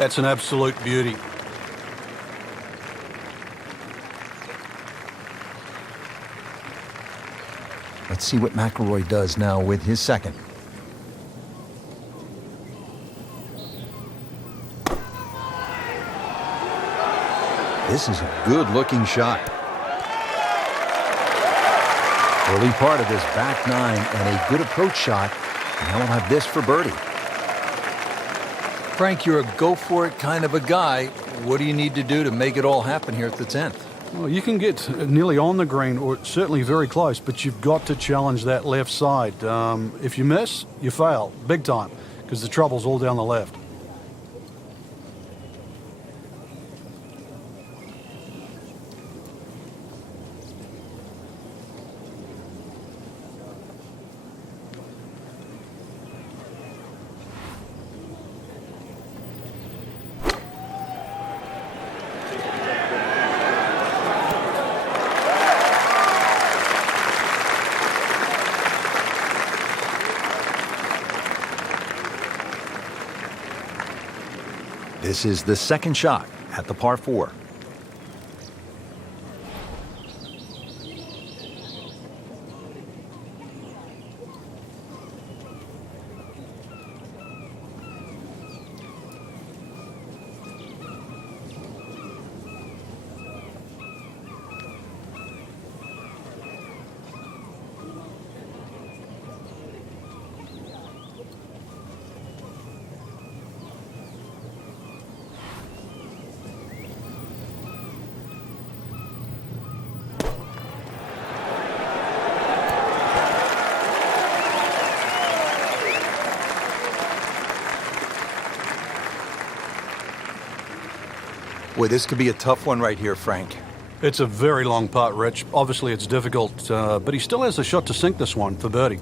That's an absolute beauty. Let's see what McIlroy does now with his second. This is a good-looking shot. Early part of this back nine and a good approach shot. Now we'll have this for birdie. Frank, you're a go-for-it kind of a guy. What do you need to do to make it all happen here at the 10th? Well, you can get nearly on the green, or certainly very close, but you've got to challenge that left side. If you miss, you fail, big time, because the trouble's all down the left. This is the second shot at the par 4. Boy, this could be a tough one right here, Frank. It's a very long putt, Rich. Obviously, it's difficult, but he still has a shot to sink this one for birdie.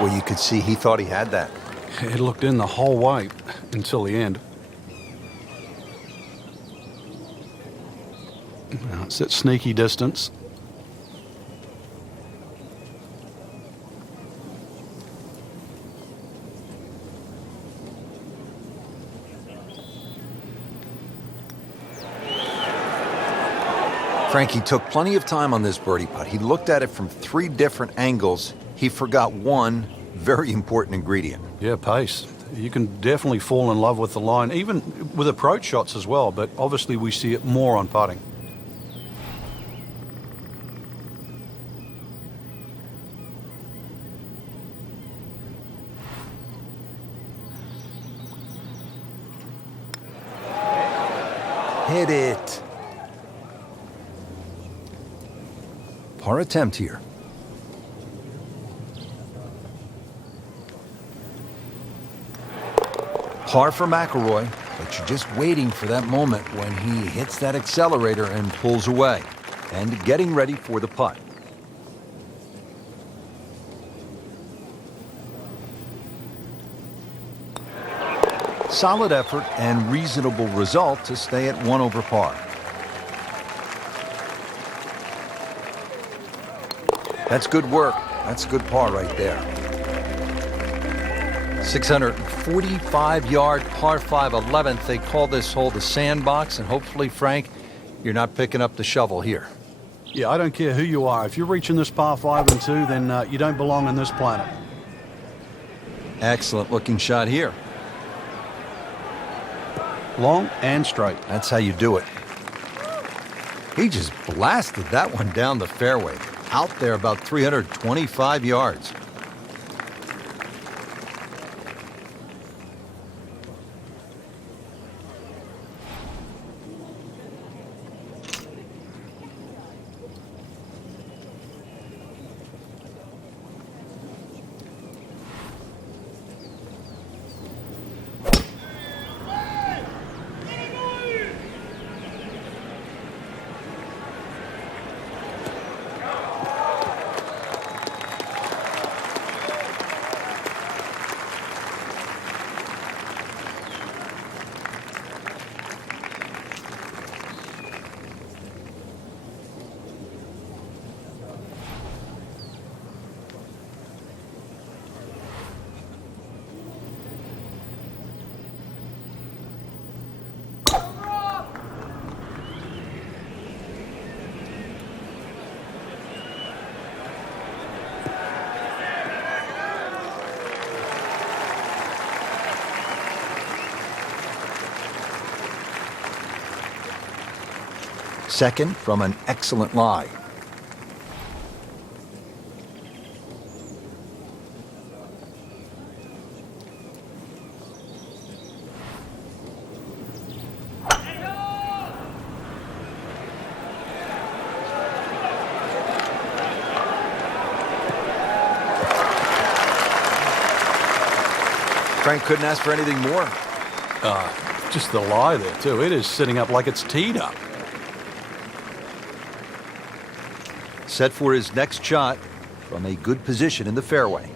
Well, you could see he thought he had that. It looked in the whole way until the end. Now it's that sneaky distance. Frankie took plenty of time on this birdie putt. He looked at it from 3 different angles. He forgot one very important ingredient. Yeah, pace. You can definitely fall in love with the line, even with approach shots as well, but obviously we see it more on putting. Hit it. Par attempt here. Par for McIlroy, but you're just waiting for that moment when he hits that accelerator and pulls away, and getting ready for the putt. Solid effort and reasonable result to stay at 1 over par. That's good work. That's good par right there. 645-yard par 5 11th. They call this hole the sandbox, and hopefully, Frank, you're not picking up the shovel here. Yeah, I don't care who you are. If you're reaching this par 5 and 2, then you don't belong on this planet. Excellent looking shot here. Long and straight. That's how you do it. He just blasted that one down the fairway. Out there about 325 yards. Second, from an excellent lie. Frank couldn't ask for anything more. Just the lie there, too. It is sitting up like it's teed up. Set for his next shot from a good position in the fairway.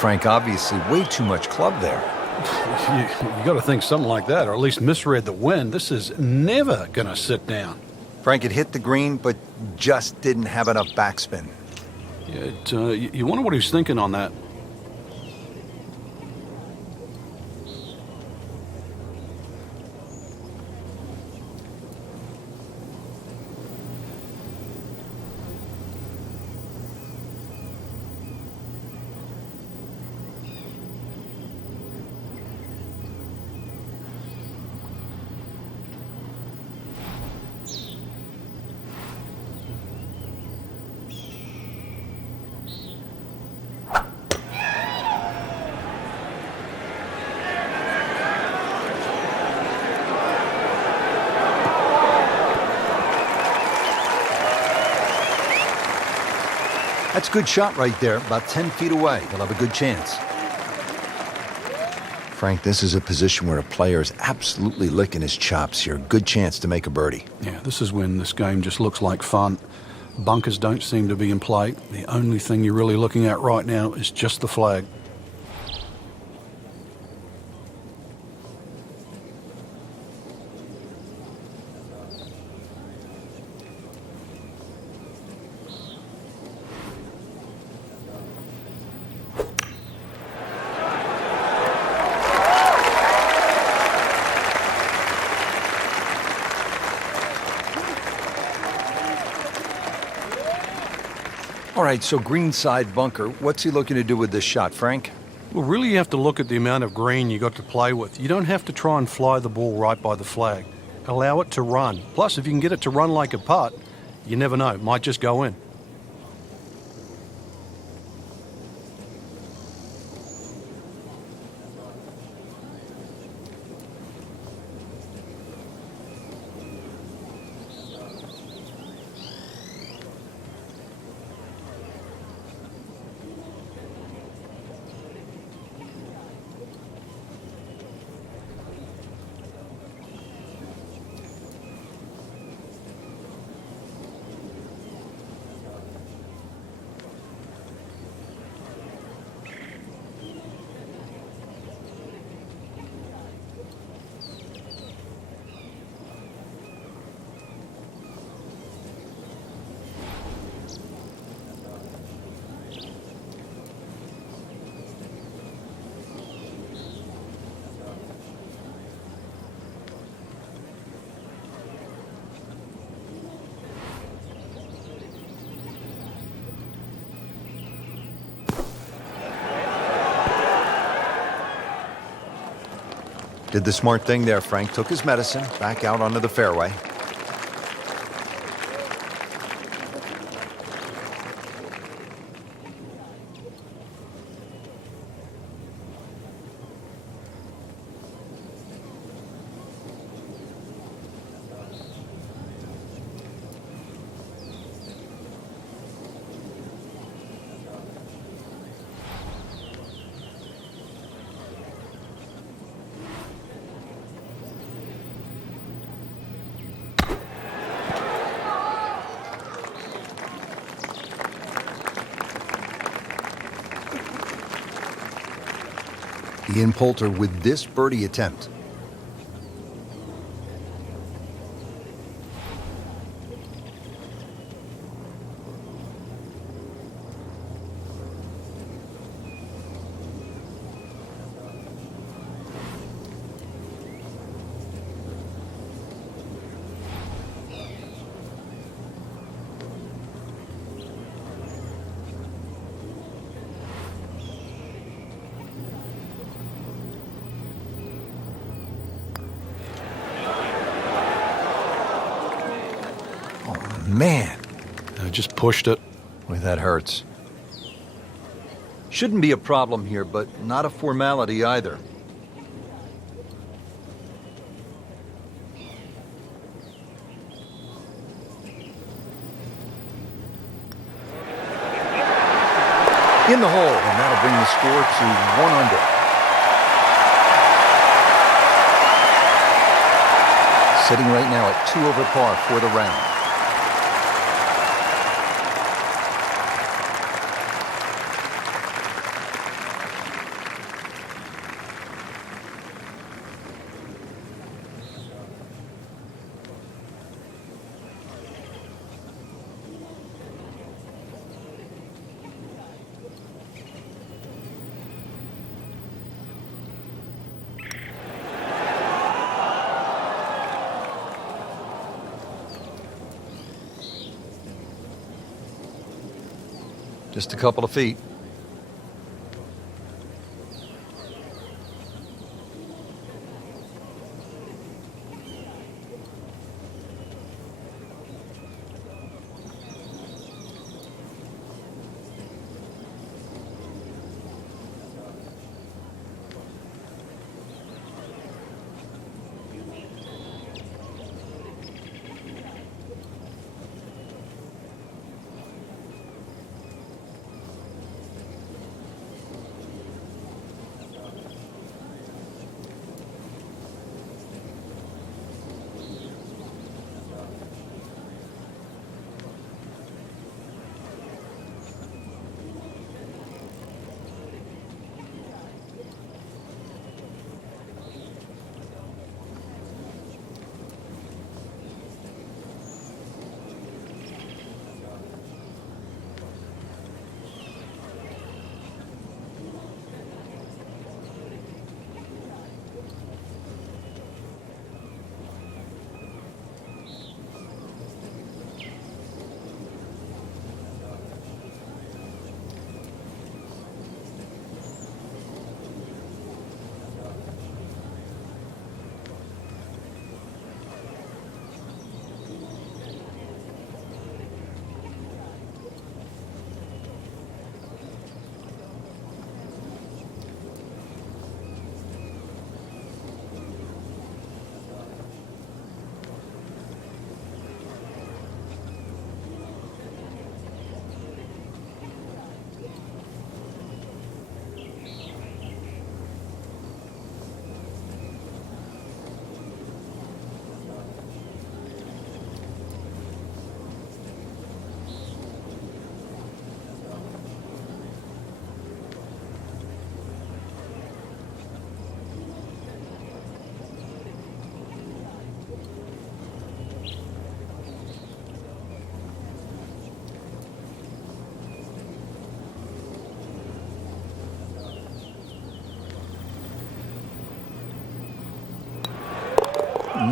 Frank, obviously way too much club there. You got to think something like that, or at least misread the wind. This is never going to sit down. Frank had hit the green, but just didn't have enough backspin. You wonder what he's thinking on that. That's a good shot right there, about 10 feet away. He'll have a good chance. Frank, this is a position where a player is absolutely licking his chops here. Good chance to make a birdie. Yeah, this is when this game just looks like fun. Bunkers don't seem to be in play. The only thing you're really looking at right now is just the flag. All right, so greenside bunker. What's he looking to do with this shot, Frank? Well, really you have to look at the amount of green you got to play with. You don't have to try and fly the ball right by the flag. Allow it to run. Plus, if you can get it to run like a putt, you never know, it might just go in. Did the smart thing there, Frank. Took his medicine, back out onto the fairway. Ian Poulter with this birdie attempt. Man, I just pushed it. boy, that hurts. Shouldn't be a problem here, but not a formality either. In the hole, and that'll bring the score to 1 under. Sitting right now at 2 over par for the round. Just a couple of feet.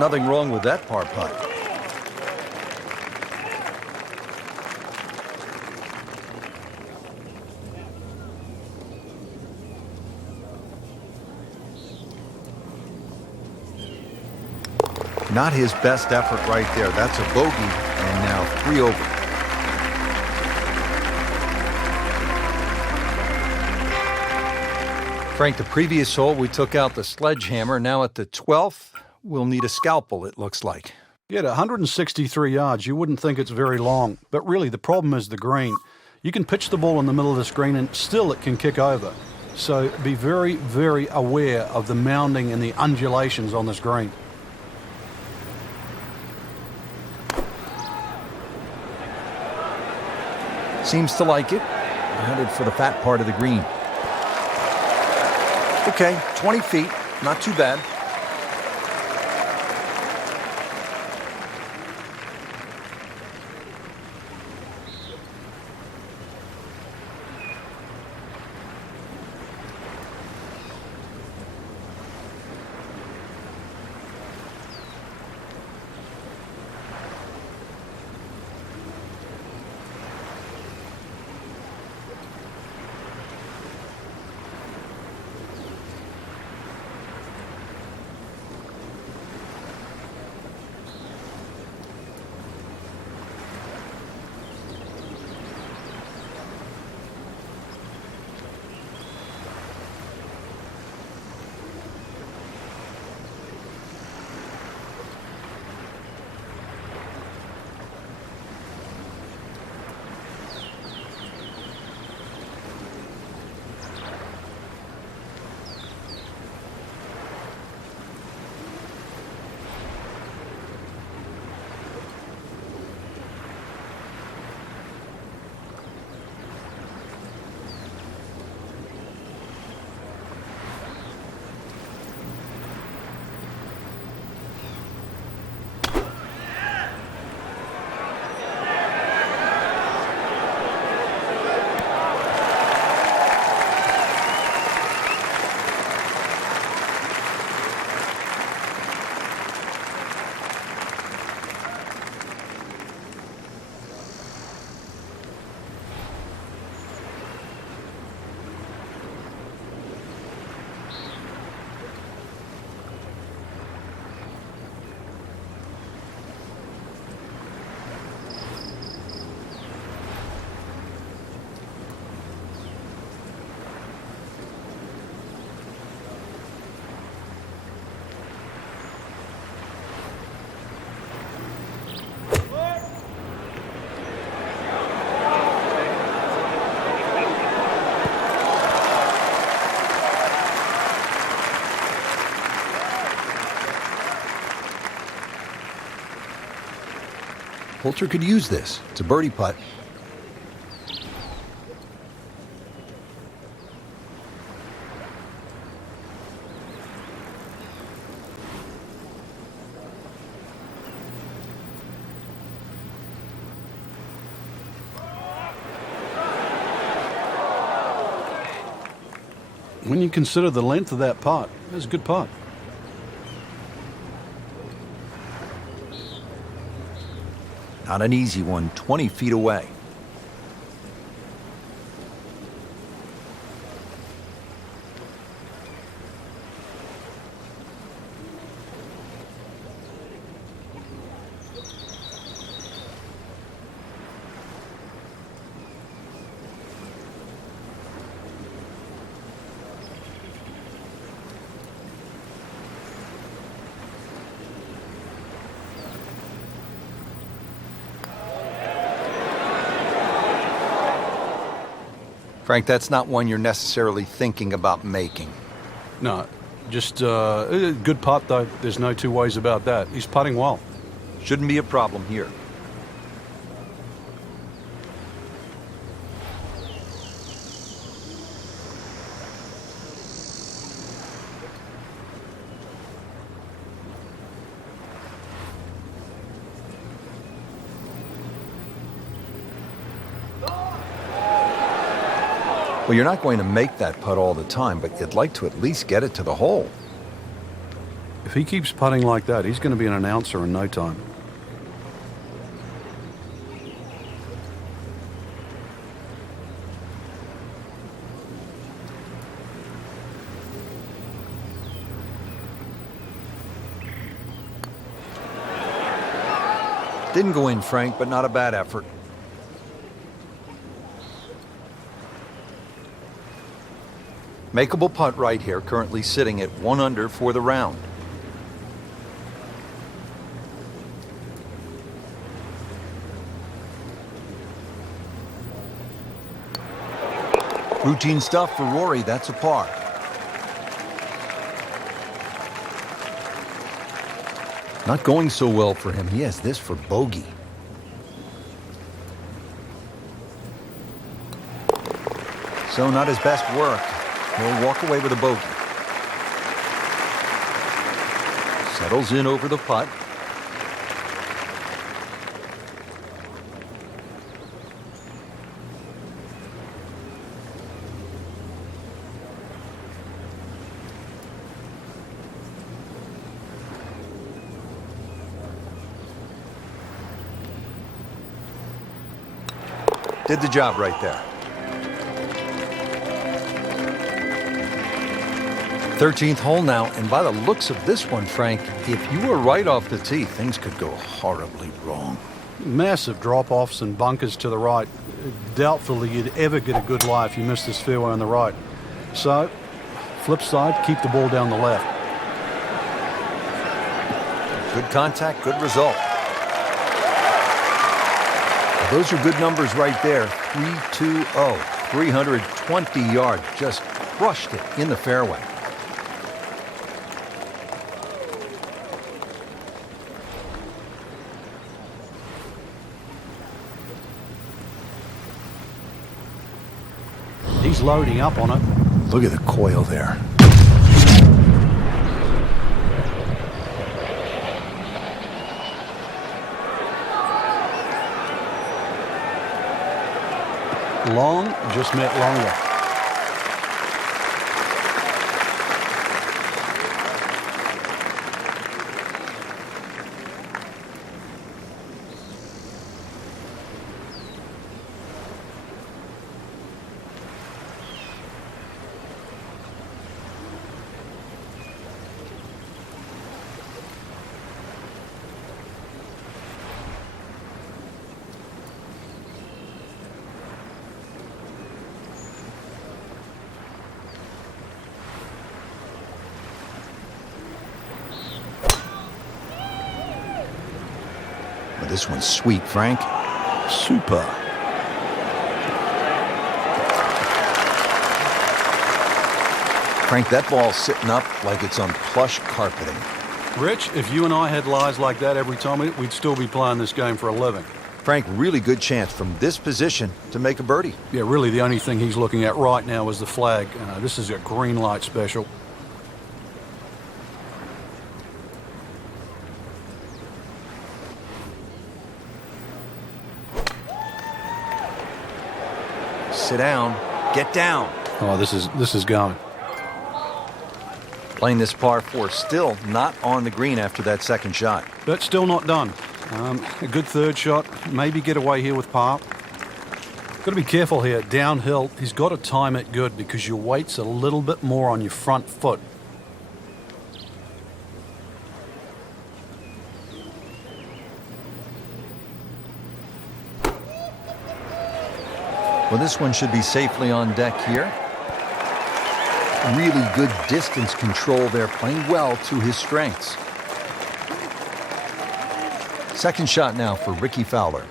nothing wrong with that par putt. Not his best effort right there. That's a bogey, and now 3 over. Frank, the previous hole, we took out the sledgehammer. Now at the 12th, we'll need a scalpel, it looks like. Yeah, at 163 yards, you wouldn't think it's very long. But really, the problem is the green. You can pitch the ball in the middle of this green, and still it can kick over. So be very, very aware of the mounding and the undulations on this green. Seems to like it. Headed for the fat part of the green. Okay, 20 feet, not too bad. Poulter could use this. It's a birdie putt. When you consider the length of that putt, it was a good putt. Not an easy one, 20 feet away. Frank, that's not one you're necessarily thinking about making. No, just a good putt, though. There's no two ways about that. He's putting well. Shouldn't be a problem here. Well, you're not going to make that putt all the time, but you'd like to at least get it to the hole. If he keeps putting like that, he's going to be an announcer in no time. Didn't go in, Frank, but not a bad effort. Makeable putt right here, currently sitting at 1 under for the round. Routine stuff for Rory, that's a par. Not going so well for him. He has this for bogey. So not his best work. He'll walk away with a bogey. Settles in over the putt. Did the job right there. 13th hole now, and by the looks of this one, Frank, if you were right off the tee, things could go horribly wrong. Massive drop-offs and bunkers to the right. Doubtfully you'd ever get a good lie if you missed this fairway on the right. So, flip side, keep the ball down the left. Good contact, good result. Those are good numbers right there. 320, 320 yards. Just crushed it in the fairway. He's loading up on it. Look at the coil there. Long, just met longer. This one's sweet, Frank. Super. Frank, that ball's sitting up like it's on plush carpeting. Rich, if you and I had lies like that every time, we'd still be playing this game for a living. Frank, really good chance from this position to make a birdie. Yeah, really the only thing he's looking at right now is the flag. This is a green light special. Sit down. Get down. Oh, this is going. Playing this par 4, still not on the green after that second shot. But still not done. A good third shot. Maybe get away here with par. Got to be careful here. Downhill, he's got to time it good because your weight's a little bit more on your front foot. Well, this one should be safely on deck here. Really good distance control there, playing well to his strengths. Second shot now for Ricky Fowler.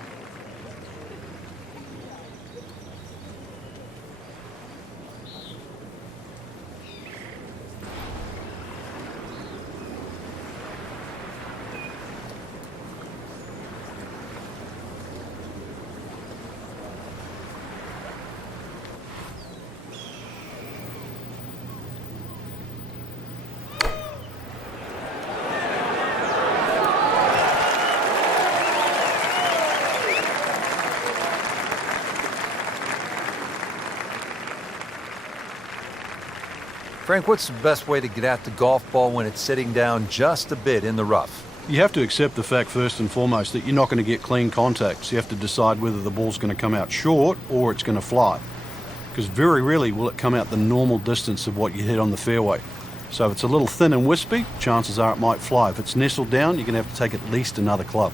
Frank, what's the best way to get at the golf ball when it's sitting down just a bit in the rough? You have to accept the fact first and foremost that you're not going to get clean contacts. You have to decide whether the ball's going to come out short or it's going to fly. Because very rarely will it come out the normal distance of what you hit on the fairway. So if it's a little thin and wispy, chances are it might fly. If it's nestled down, you're going to have to take at least another club.